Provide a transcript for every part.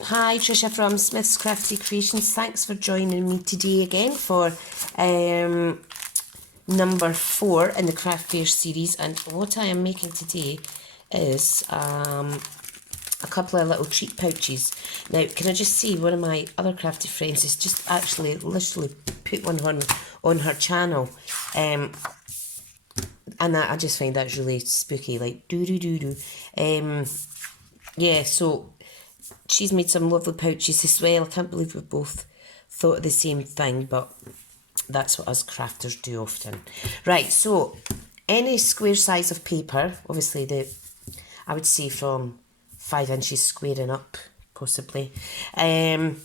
Hi, Trisha from Smith's Crafty Creations. Thanks for joining me today again for number 4 in the Fayre series. And what I am making today is a couple of little treat pouches. Now, can I just say, one of my other crafty friends has just actually literally put one on her channel. And I just find that's really spooky, like do. Yeah, so she's made some lovely pouches as well. I can't believe we've both thought of the same thing, but that's what us crafters do often. Right, so any square size of paper, obviously I would say from 5 inches squaring up, possibly. And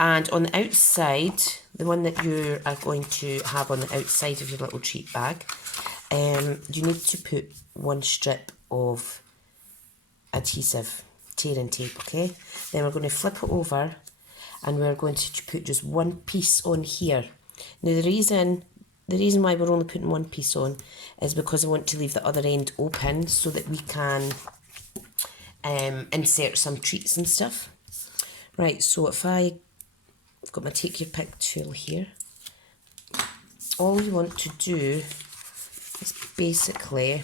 on the outside, the one that you are going to have on the outside of your little treat bag, you need to put one strip of adhesive tearing tape, okay? Then we're going to flip it over and we're going to put just one piece on here. Now the reason why we're only putting one piece on is because I want to leave the other end open so that we can insert some treats and stuff. Right, so if I've got my take your pick tool here, all you want to do is basically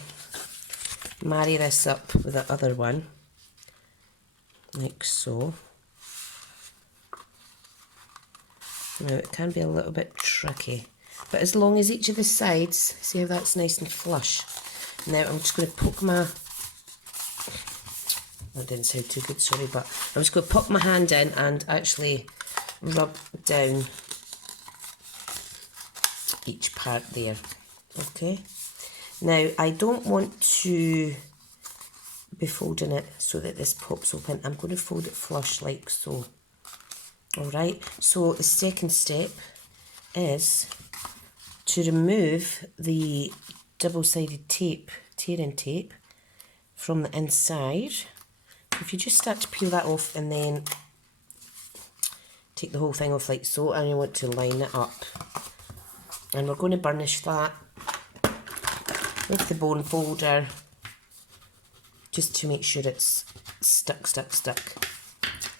marry this up with the other one, like so. Now it can be a little bit tricky, but as long as each of the sides, see how that's nice and flush. Now I'm just going to poke my, that didn't sound too good, sorry, but I'm just going to pop my hand in and actually rub down each part there, okay? Now I don't want to be folding it so that this pops open. I'm going to fold it flush like so. Alright, so the second step is to remove the double-sided tape, tearing tape, from the inside. If you just start to peel that off and then take the whole thing off like so, and you want to line it up. And we're going to burnish that with the bone folder just to make sure it's stuck.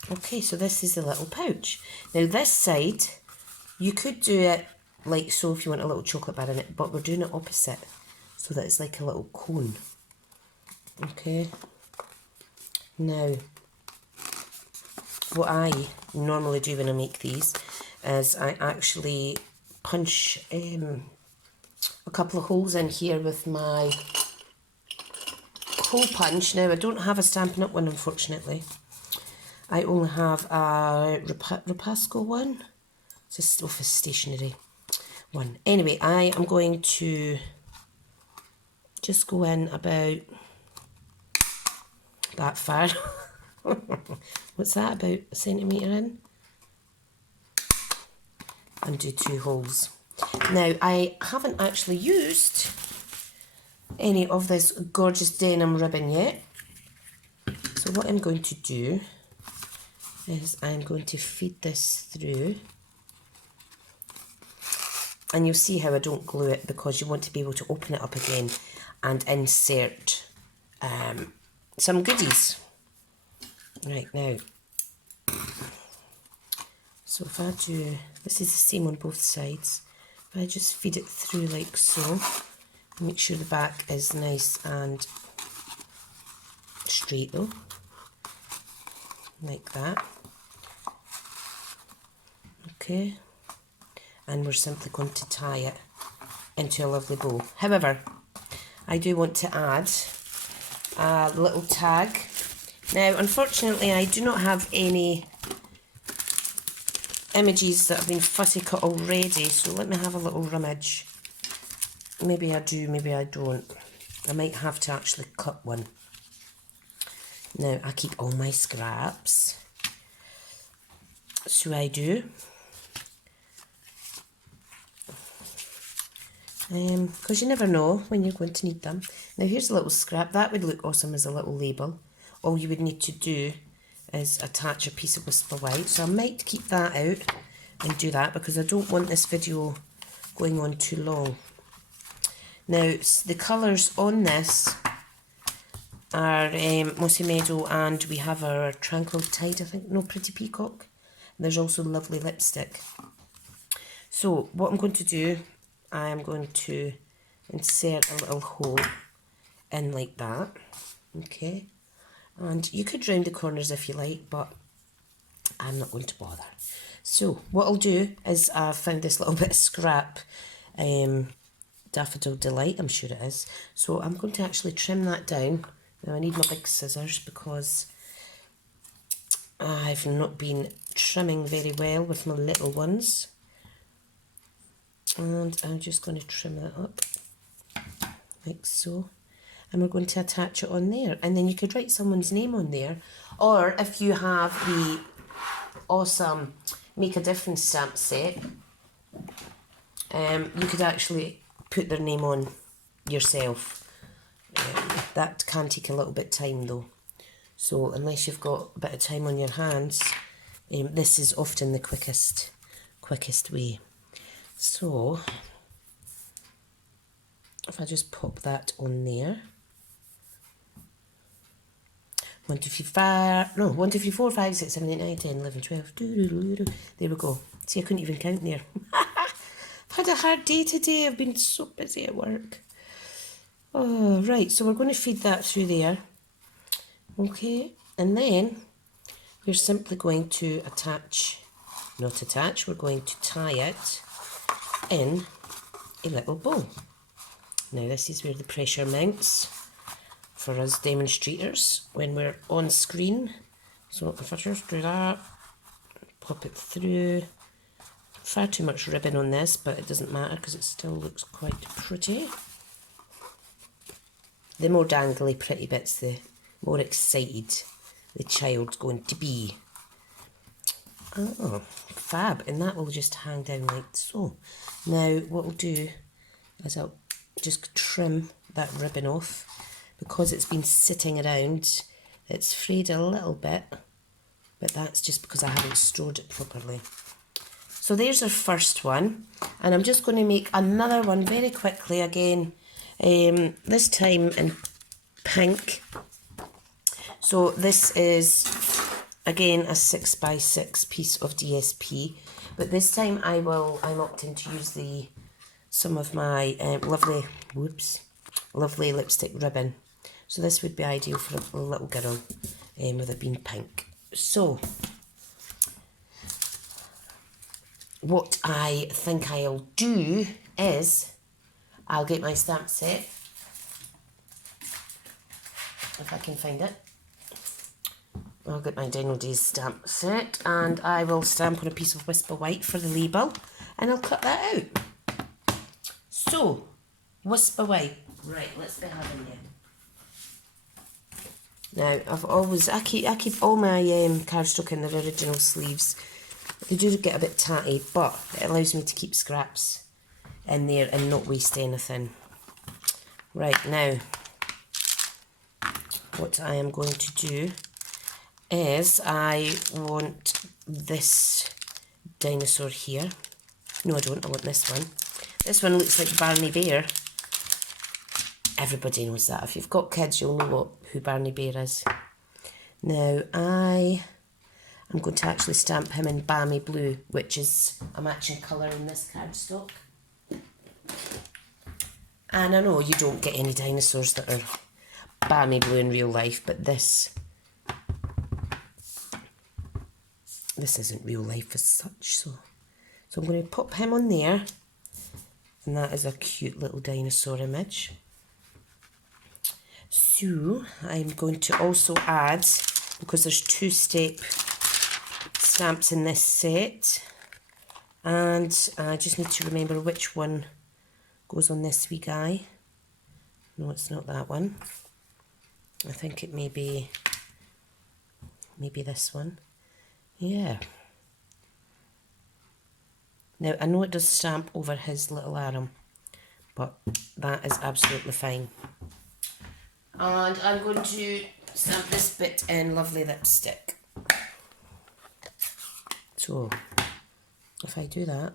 Okay, so this is the little pouch. Now this side, you could do it like so if you want a little chocolate bar in it, but we're doing it opposite so that it's like a little cone. Okay. Now, what I normally do when I make these is I actually punch a couple of holes in here with my hole punch. Now I don't have a Stampin' Up one, unfortunately. I only have a Rapasco one. It's a stationery one. Anyway, I am going to just go in about that far. What's that, about a centimetre in? And do 2 holes. Now, I haven't actually used any of this gorgeous denim ribbon yet. So what I'm going to do is I'm going to feed this through. And you'll see how I don't glue it, because you want to be able to open it up again and insert some goodies. Right, now, so if I do, this is the same on both sides, if I just feed it through like so, make sure the back is nice and straight though, like that. Okay, and we're simply going to tie it into a lovely bow. However, I do want to add a little tag. Now, unfortunately, I do not have any images that have been fussy cut already, so let me have a little rummage. Maybe I do, maybe I don't. I might have to actually cut one. Now, I keep all my scraps, so I do. Because you never know when you're going to need them. Now here's a little scrap. That would look awesome as a little label. All you would need to do is attach a piece of Whisper White. So I might keep that out and do that, because I don't want this video going on too long. Now the colours on this our Mossy Meadow, and we have our Tranquil Tide, I think, no, Pretty Peacock. And there's also lovely lipstick. So what I'm going to do, I am going to insert a little hole in like that, okay? And you could round the corners if you like, but I'm not going to bother. So what I'll do is I've found this little bit of scrap Daffodil Delight, I'm sure it is. So I'm going to actually trim that down. Now I need my big scissors because I've not been trimming very well with my little ones. And I'm just going to trim that up like so. And we're going to attach it on there. And then you could write someone's name on there. Or if you have the awesome Make a Difference stamp set, you could actually put their name on yourself. That can take a little bit of time though. So unless you've got a bit of time on your hands, this is often the quickest way. So if I just pop that on there. 1, 2, 3, 4, no, 1, 2, 3, 4, 5, 6, 7, 8, 9, 10, 11, 12. There we go. See, I couldn't even count there. I've had a hard day today. I've been so busy at work. Oh, right. So we're going to feed that through there. Okay. And then we're simply going to we're going to tie it in a little bow. Now this is where the pressure mounts for us demonstrators when we're on screen. So if I just do that, pop it through. Far too much ribbon on this, but it doesn't matter because it still looks quite pretty. The more dangly pretty bits, the more excited the child's going to be. Oh, fab. And that will just hang down like so. Now what I'll do is I'll just trim that ribbon off. Because it's been sitting around, it's frayed a little bit, but that's just because I haven't stored it properly. So there's our first one, and I'm just going to make another one very quickly again, this time in pink. So this is again a 6x6 piece of DSP, but this time I'm opting to use some of my lovely lipstick ribbon. So this would be ideal for a little girl with it being pink. So what I think I'll do is I'll get my stamp set, if I can find it. I'll get my Dino Days stamp set and I will stamp on a piece of Whisper White for the label and I'll cut that out. So, Whisper White. Right, let's be having you. Now, I keep all my cardstock in their original sleeves. They do get a bit tatty, but it allows me to keep scraps in there and not waste anything. Right, now, what I am going to do is I want this dinosaur here. No, I don't. I want this one. This one looks like Barney Bear. Everybody knows that. If you've got kids, you'll know who Barney Bear is. Now, I am going to actually stamp him in Balmy Blue, which is a matching colour in this cardstock. And I know you don't get any dinosaurs that are Balmy Blue in real life, but this isn't real life as such. So I'm going to pop him on there. And that is a cute little dinosaur image. So I'm going to also add, because there's 2-step stamps in this set, and I just need to remember which one goes on this wee guy. No, it's not that one. I think it may be this one. Yeah. Now, I know it does stamp over his little arm, but that is absolutely fine. And I'm going to stamp this bit in lovely lipstick. So, if I do that,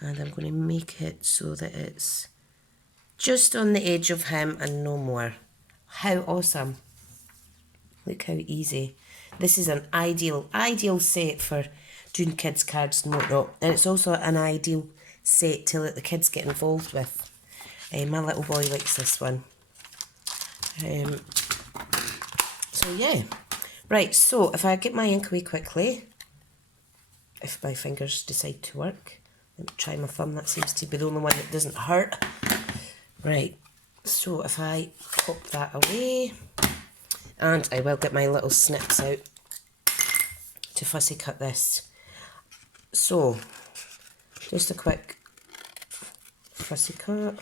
and I'm going to make it so that it's just on the edge of him and no more. How awesome. Look how easy. This is an ideal set for doing kids' cards and whatnot. And it's also an ideal set to let the kids get involved with. My little boy likes this one. So yeah. Right, so if I get my ink away quickly, if my fingers decide to work, let me try my thumb, that seems to be the only one that doesn't hurt. Right, so if I pop that away, and I will get my little snips out to fussy cut this. So, just a quick fussy cut.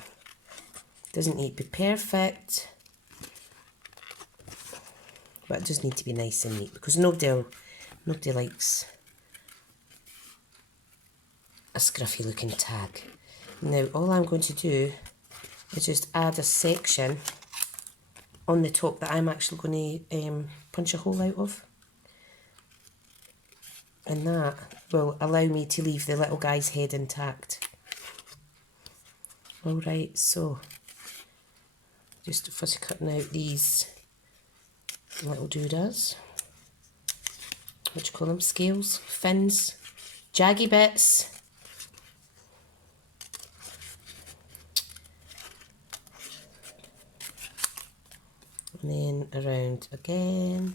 Doesn't need to be perfect, but it does need to be nice and neat, because nobody likes a scruffy looking tag. Now all I'm going to do is just add a section on the top that I'm actually going to punch a hole out of, and that will allow me to leave the little guy's head intact. Alright, so just fussy cutting out these little doodads. What do you call them? Scales? Fins? Jaggy bits? And then around again.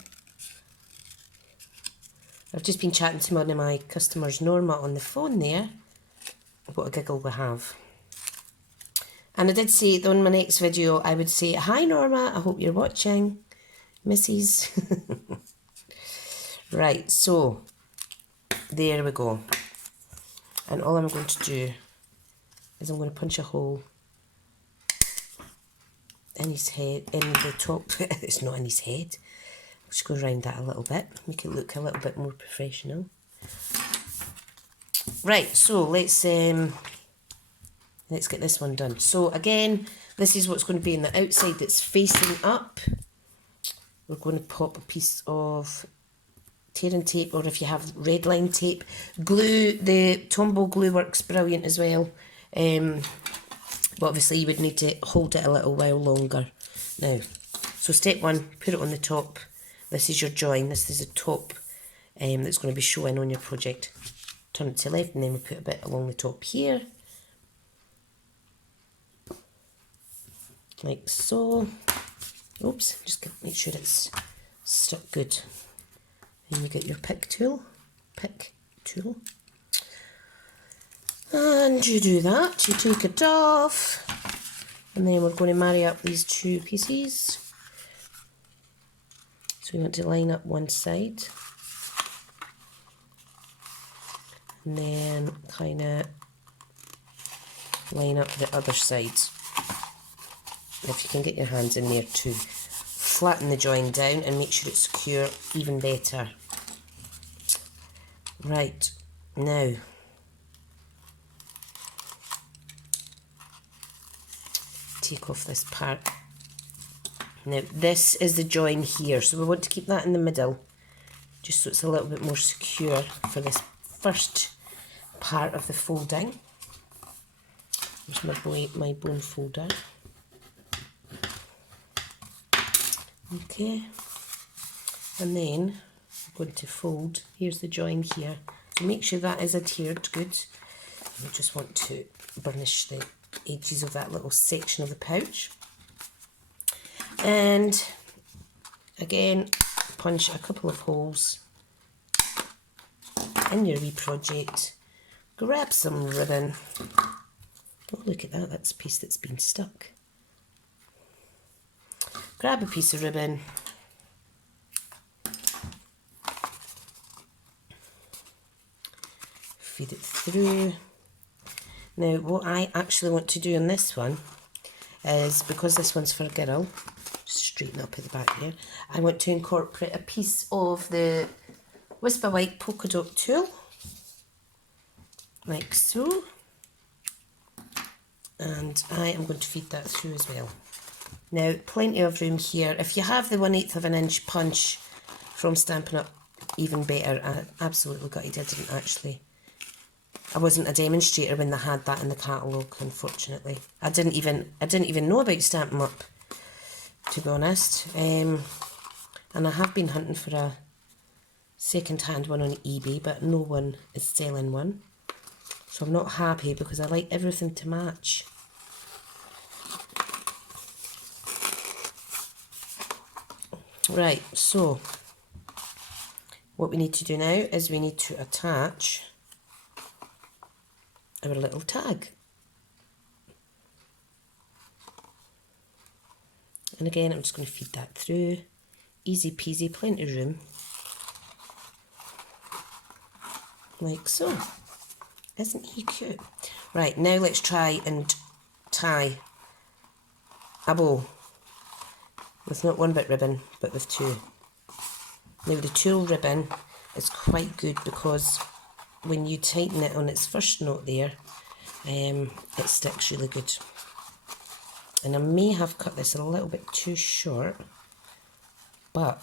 I've just been chatting to one of my customers, Norma, on the phone there. What a giggle we have. And I did say on my next video, I would say, hi Norma, I hope you're watching, Mrs. Right, so there we go. And all I'm going to do is I'm going to punch a hole in his head, in the top. It's not in his head. I'm just going to round that a little bit, make it look a little bit more professional. Right, so let's get this one done. So again, this is what's going to be in the outside that's facing up. We're going to pop a piece of tearing tape, or if you have red line tape, glue. The Tombow glue works brilliant as well. But obviously you would need to hold it a little while longer. Now, so step one, put it on the top. This is your join. This is the top that's going to be showing on your project. Turn it to the left, and then we put a bit along the top here. Like so. Oops, just make sure it's stuck good. And you get your pick tool. And you do that, you take it off. And then we're going to marry up these two pieces. So we want to line up one side. And then kind of line up the other side. If you can get your hands in there to flatten the join down and make sure it's secure, even better. Right, now take off this part. Now this is the join here, so we want to keep that in the middle, just so it's a little bit more secure for this first part of the folding. Here's my bone folder. Okay, and then I'm going to fold. Here's the join here. So make sure that is adhered good. We just want to burnish the edges of that little section of the pouch. And again, punch a couple of holes in your wee project. Grab some ribbon. Oh, look at that, that's a piece that's been stuck. Grab a piece of ribbon, feed it through. Now what I actually want to do on this one is, because this one's for a girl, just straighten up at the back here, I want to incorporate a piece of the Whisper White polka dot tulle, like so, and I am going to feed that through as well. Now, plenty of room here. If you have the 1/8 of an inch punch from Stampin' Up, even better. I absolutely gutted I didn't actually. I wasn't a demonstrator when they had that in the catalogue, unfortunately. I didn't even know about Stampin' Up to be honest. And I have been hunting for a second-hand one on eBay, but no one is selling one. So I'm not happy because I like everything to match. Right, so what we need to do now is we need to attach our little tag. And again, I'm just going to feed that through. Easy peasy, plenty of room. Like so. Isn't he cute? Right, now let's try and tie a bow with not one bit ribbon, but with two. Now the tulle ribbon is quite good because when you tighten it on its first knot there, it sticks really good. And I may have cut this a little bit too short, but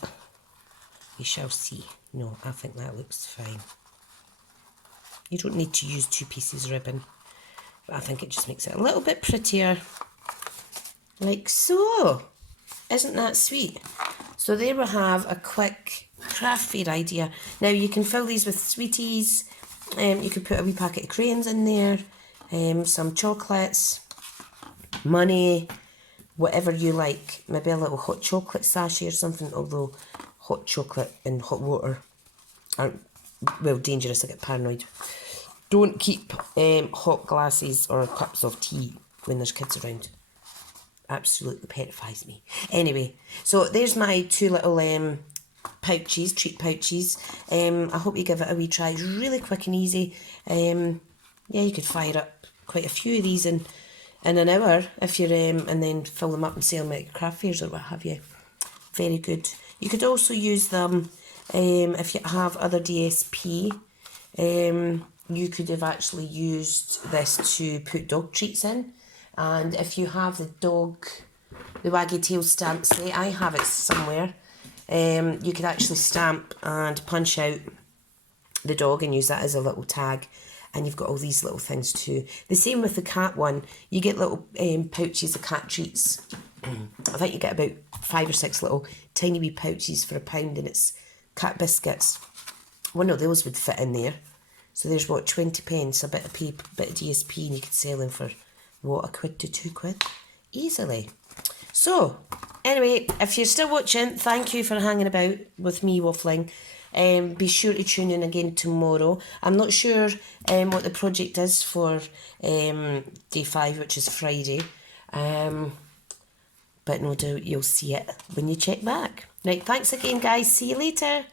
we shall see. No, I think that looks fine. You don't need to use 2 pieces of ribbon, but I think it just makes it a little bit prettier. Like so. Isn't that sweet? So there we have a quick craft fair idea. Now you can fill these with sweeties. You could put a wee packet of crayons in there, some chocolates, money, whatever you like. Maybe a little hot chocolate sachet or something, although hot chocolate and hot water aren't, well, dangerous. I get paranoid. Don't keep hot glasses or cups of tea when there's kids around. Absolutely petrifies me. Anyway, so there's my 2 little pouches, treat pouches. I hope you give it a wee try. It's really quick and easy. Yeah, you could fire up quite a few of these in an hour if you're, and then fill them up and sell them at craft fairs or what have you. Very good. You could also use them if you have other DSP. You could have actually used this to put dog treats in. And if you have the waggy tail stamp set, I have it somewhere, you could actually stamp and punch out the dog and use that as a little tag. And you've got all these little things too. The same with the cat one. You get little pouches of cat treats. I think you get about 5 or 6 little tiny wee pouches for £1, and it's cat biscuits. One of those would fit in there. So there's what, 20 pence, a bit of paper, bit of DSP, and you could sell them for what, £1 to £2 easily. So anyway, if you're still watching, thank you for hanging about with me waffling. Be sure to tune in again tomorrow. I'm not sure what the project is for day 5, which is Friday, but no doubt you'll see it when you check back. Right, thanks again guys, see you later.